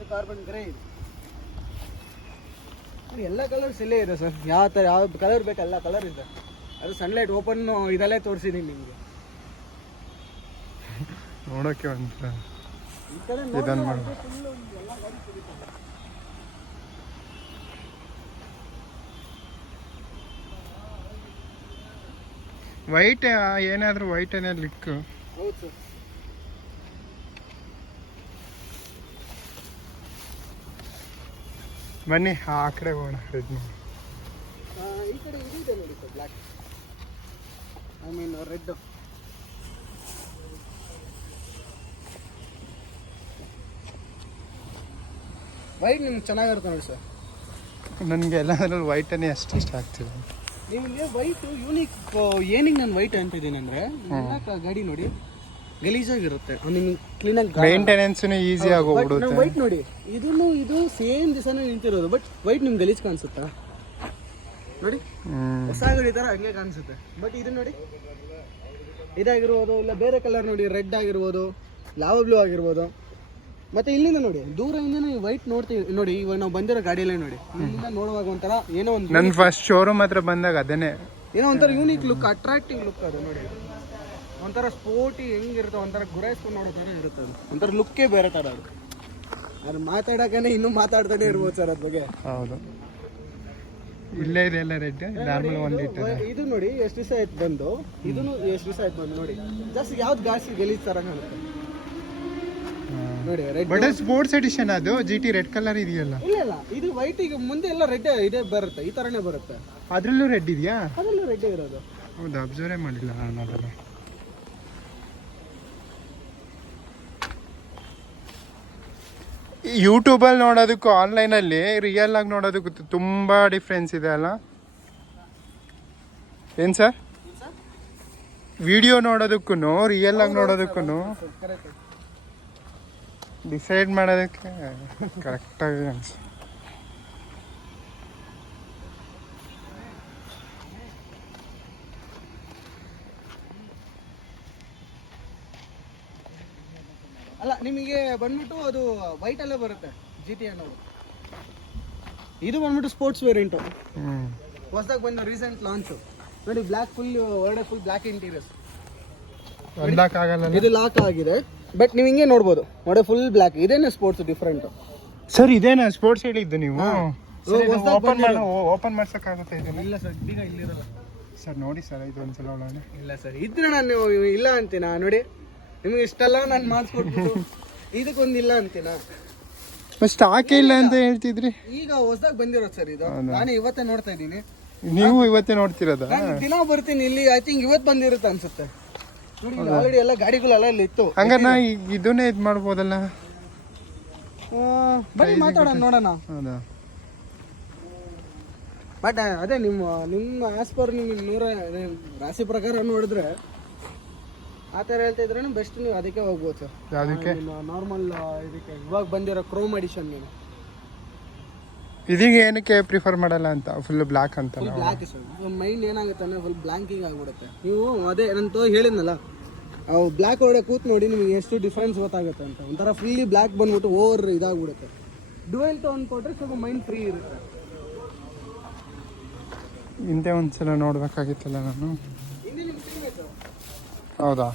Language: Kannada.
ಇದು ಕಾರ್ಬನ್ ಗ್ರೇ ಇದೆ. ಎಲ್ಲ ಕಲರ್ಸ್ ಇಲ್ಲೇ ಇದೆ ಸರ್. ಯಾವ ಕಲರ್ ಬೇಕು ಎಲ್ಲ ಕಲರ್ ಇದೆ. ಅದು ಸನ್ಲೈಟ್ ಓಪನ್ ಇದಲ್ಲೇ ತೋರಿಸಿದೀನಿ ನಿಮಗೆ. ನೋಡೋಕ್ಕೆ ಒಂದು ಈ ಕಡೆ ಇದನ್ನು ಮಾಡಿ ಎಲ್ಲ ಗಾಡಿ ಸಿಗುತ್ತೆ. ವೈಟ್ ಏನಾದರೂ ವೈಟೇನೇ ಲಿಕ್ಕು. ಹೌದು ಸರ್. ಬನ್ನಿ ಆ ಕಡೆ ಹೋಗೋಣ. ರೆಡ್ ಈ ಕಡೆ ಇದೆ ನೋಡಿ sir, black I mean red. White ನಿಮ್ಗೆ ಚೆನ್ನಾಗಿರುತ್ತೆ ನೋಡಿ ಸರ್. ನನಗೆ ಎಲ್ಲದರಲ್ಲೂ ವೈಟನ್ನೇ ಅಷ್ಟು ಇಷ್ಟ ಆಗ್ತಿದೆ. ನಿಮಗೆ ವೈಟ್ ಯೂನಿಕ್. ಏನಿಗೆ ನಾನು ವೈಟ್ ಅಂತಿದ್ದೀನಿ ಅಂದರೆ, ಗಾಡಿ ನೋಡಿ ಗಲೀಜಾಗಿರುತ್ತೆ, ನಿಮ್ಗೆ ಕ್ಲೀನಾಗಿ ಮೇಂಟೆನೆನ್ಸ್ ಈಸಿ ಆಗಿ ಹೋಗ್ಬಿಡುತ್ತೆ. ವೈಟ್ ನೋಡಿ, ಇದು ಸೇಮ್ ದಿವಸನೇ ನಿಂತಿರೋದು, ಬಟ್ ವೈಟ್ ನಿಮ್ಗೆ ಗಲೀಜ್ ಕಾಣಿಸುತ್ತಾ ನೋಡಿ. ಹೊಸ ಗಾಡಿ ಥರ ಹಂಗೆ ಕಾಣಿಸುತ್ತೆ. ಬಟ್ ಇದು ನೋಡಿ, ಇದಾಗಿರ್ಬೋದು, ಇಲ್ಲ ಬೇರೆ ಕಲರ್ ನೋಡಿ, ರೆಡ್ ಆಗಿರ್ಬೋದು, ಲಾವಾ ಬ್ಲೂ ಆಗಿರ್ಬೋದು. ಮತ್ತೆ ಇಲ್ಲಿಂದ ನೋಡಿ, ದೂರದಿಂದ ನೀವು ವೈಟ್ ನೋಡ್ತೀವಿ ನೋಡಿ. ಇವಾಗ ನಾವು ಬಂದಿರೋ ಗಾಡಿಯಲ್ಲೇ ನೋಡಿ, ಇಲ್ಲಿಂದ ನೋಡುವಾಗ ಒಂಥರ ಏನೋ ಒಂದು, ನನ್ನ ಫಸ್ಟ್ ಶೋರೂಮ್ ಹತ್ರ ಬಂದಾಗ ಅದೇನೆ ಏನೋ ಒಂಥರ ಯೂನಿಕ್ ಲುಕ್, ಅಟ್ರಾಕ್ಟಿವ್ ಲುಕ್ ಅದು ನೋಡಿ. ಒಂಥರ ಸ್ಪೋರ್ಟಿ ಹೆಂಗಿರುತ್ತೆ, ಒಂಥರ ಗುರಾಯಿಸ್ಕೊಂಡು ನೋಡೋ ಥರ ಇರುತ್ತೆ. ಅದು ಒಂಥರ ಲುಕ್ಕೇ ಬೇರೆ ಥರ ಅದು. ಅದು ಮಾತಾಡೋಕೆ ಇನ್ನೂ ಮಾತಾಡ್ತಾನೆ ಇರ್ಬೋದು ಸರ್ ಅದ್ರ ಬಗ್ಗೆ. ಹೌದು, ಇಲ್ಲೇ ಇದೆ ಎಲ್ಲ ರೆಡ್. ನಾರ್ಮಲ್ ಒಂದು ಇದು ನೋಡಿ ಎಷ್ಟು ದಿವಸ ಆಯ್ತು ಬಂದು, ಇದನ್ನು ಎಷ್ಟು ದಿವಸ ಆಯ್ತು ಬಂದು ನೋಡಿ. ಜಸ್ಟ್ ಯಾವ್ದು ಗಾಸಿ ಗಲೀಜ್ ಥರ ಕಾಣುತ್ತೆ ನೋಡಿ. ರೆಡ್ ಬಟ್ ಸ್ಪೋರ್ಟ್ಸ್ ಎಡಿಷನ್ ಅದು. GT ರೆಡ್ ಕಲರ್ ಇದೆಯಲ್ಲ. ಇಲ್ಲ, ಇದು ವೈಟ್. ಈಗ ಮುಂದೆ ಎಲ್ಲ ರೆಡ್ ಇದೇ ಬರುತ್ತೆ, ಈ ಥರನೇ ಬರುತ್ತೆ. ಅದ್ರಲ್ಲೂ ರೆಡ್ ಇದೆಯಾ? ಅದರಲ್ಲೂ ರೆಡ್ ಇರೋದು. ಹೌದು, ಅಬ್ಸರ್ವೇ ಮಾಡಿಲ್ಲ ನಾನು ಅದನ್ನ. ಯೂಟ್ಯೂಬಲ್ಲಿ ನೋಡೋದಕ್ಕೂ ಆನ್ಲೈನಲ್ಲಿ ರಿಯಲ್ ಆಗಿ ನೋಡೋದಕ್ಕೂ ತುಂಬ ಡಿಫ್ರೆನ್ಸ್ ಇದೆ ಅಲ್ಲ ಏನು ಸರ್? ವಿಡಿಯೋ ನೋಡೋದಕ್ಕೂ ರಿಯಲ್ ಆಗಿ ನೋಡೋದಕ್ಕೂ ಡಿಸೈಡ್ ಮಾಡೋದಕ್ಕೆ ಕರೆಕ್ಟಾಗಿ ಅನ್ಸ. ಅಲ್ಲ, ನಿಮಗೆ ಬಂದ್ಬಿಟ್ಟು ಅದು ವೈಟ್ ಅಲ್ಲೇ ಬರುತ್ತೆ GT ಅನ್ನೋದು. ಇದು ಬಂದ್ಬಿಟ್ಟು ಸ್ಪೋರ್ಟ್ಸ್ ವೇರಿಯಂಟು, ಹೊಸದಾಗಿ ಬಂದು ರೀಸೆಂಟ್ ಲಾಂಚ್ ನೋಡಿ. ಬ್ಲ್ಯಾಕ್ ಫುಲ್ ಹೊರಗಡೆ ಫುಲ್ ಬ್ಲ್ಯಾಕ್ ಇಂಟೀರಿಯರ್ಸ್. ಇದು ಲಾಕ್ ಆಗಿದೆ, ಬಟ್ ನೀವು ಹಿಂಗೆ ನೋಡ್ಬೋದು ನೋಡಿ, ಫುಲ್ ಬ್ಲ್ಯಾಕ್. ಇದೇನೆ ಸ್ಪೋರ್ಟ್ಸ್ ಡಿಫ್ರೆಂಟ್ ಸರ್. ಇದೇನಾ ಸ್ಪೋರ್ಟ್ಸ್ ಹೇಳಿದ್ದು ನೀವು? ಓಪನ್ ಮಾಡ್ಸೋಕ್ಕಾಗುತ್ತೆ ಇದನ್ನ? ಇಲ್ಲ ಸರ್, ಈಗ ಇಲ್ಲಿರೋದು ಸರ್. ನೋಡಿ ಸರ್, ಇದು ಒಂದ್ಸಲ ಒಳಗಡೆ. ಇಲ್ಲ ಸರ್, ಇದ್ರೆ ನಾನು ಇಲ್ಲ ಅಂತೀನಾ ನೋಡಿ. ನಿಮ್ಗೆ ಇಷ್ಟೆಲ್ಲ ನಾನು ಮಾಡಿಸ್ಕೊಟ್ಬಿಟ್ಟು ಇದಕ್ಕೊಂದಿಲ್ಲ ಅಂತೀನಾ? ಸ್ಟಾಕ್ ಇಲ್ಲ ಅಂತ ಹೇಳ್ತಿದ್ರಿ. ಈಗ ಹೊಸದಾಗಿ ಬಂದಿರೋದು ಸರ್ ಇದು. ನಾನು ಇವತ್ತೇ ನೋಡ್ತಾ ಇದ್ದೀನಿ. ನೀವು ಇವತ್ತೇ ನೋಡ್ತಿರೋದ? ದಿನ ಬರ್ತೀನಿ ಇಲ್ಲಿ. ಐ ಥಿಂಕ್ ಇವತ್ತು ಬಂದಿರುತ್ತೆ ಅನ್ಸುತ್ತೆ ನೋಡಿ. ಆಲ್ರೆಡಿ ಎಲ್ಲ ಗಾಡಿಗಳೆಲ್ಲ ಇಲ್ಲಿ ಇತ್ತು. ಹಂಗಾರೆ ನಾ ಇದನ್ನೇ ಇದು ಮಾಡ್ಬೋದಲ್ಲ? ಬನ್ನಿ ಮಾತಾಡೋಣ, ನೋಡೋಣ. ಹೌದಾ? ಬಟ್ ಅದೇ ನಿಮ್ಮ ಆಸ್ ಪರ್ ನಿಮ್ಮ ರಾಶಿ ಪ್ರಕಾರ ನೋಡಿದ್ರೆ ಆ ಥರ ಹೇಳ್ತಾ ಇದ್ರೆ ಬೆಸ್ಟ್. ನೀವು ಅದಕ್ಕೆ ಹೋಗ್ಬೋದು ಸರ್. ಯಾವುದಕ್ಕೆ? ನಾರ್ಮಲ್ ಇದಕ್ಕೆ ಇವಾಗ ಬಂದಿರೋ ಕ್ರೋಮ್ ಎಡಿಷನ್. ನೀವು ಇದೀಗ ಏನಕ್ಕೆ ಪ್ರಿಫರ್ ಮಾಡಲ್ಲ ಅಂತ? ಫುಲ್ ಬ್ಲ್ಯಾಕ್ ಅಂತ. ಬ್ಲ್ಯಾಕ್ ಸರ್, ಮೈಂಡ್ ಏನಾಗುತ್ತೆ ಅಂದರೆ ಫುಲ್ ಬ್ಲ್ಯಾಂಕಿಂಗ್ ಆಗಿಬಿಡುತ್ತೆ. ನೀವು ಅದೇ ನಾನು ಹೇಳಿದ್ನಲ್ಲ, ಅವು ಬ್ಲ್ಯಾಕ್ ಒಳಗಡೆ ಕೂತ್ ನೋಡಿ ನಿಮಗೆ ಎಷ್ಟು ಡಿಫ್ರೆನ್ಸ್ ಗೊತ್ತಾಗುತ್ತೆ ಅಂತ. ಒಂಥರ ಫುಲ್ಲಿ ಬ್ಲ್ಯಾಕ್ ಬಂದ್ಬಿಟ್ಟು ಓವರ್ ಇದಾಗ್ಬಿಡುತ್ತೆ. ಡ್ಯುಯಲ್ ಟೋನ್ ಕೊಟ್ಟರೆ ಸ್ವಲ್ಪ ಮೈಂಡ್ ಫ್ರೀ ಇರುತ್ತೆ. ಹಿಂದೆ ಒಂದ್ಸಲ ನೋಡ್ಬೇಕಾಗಿತ್ತಲ್ಲ ನಾನು. ಹೌದಾ?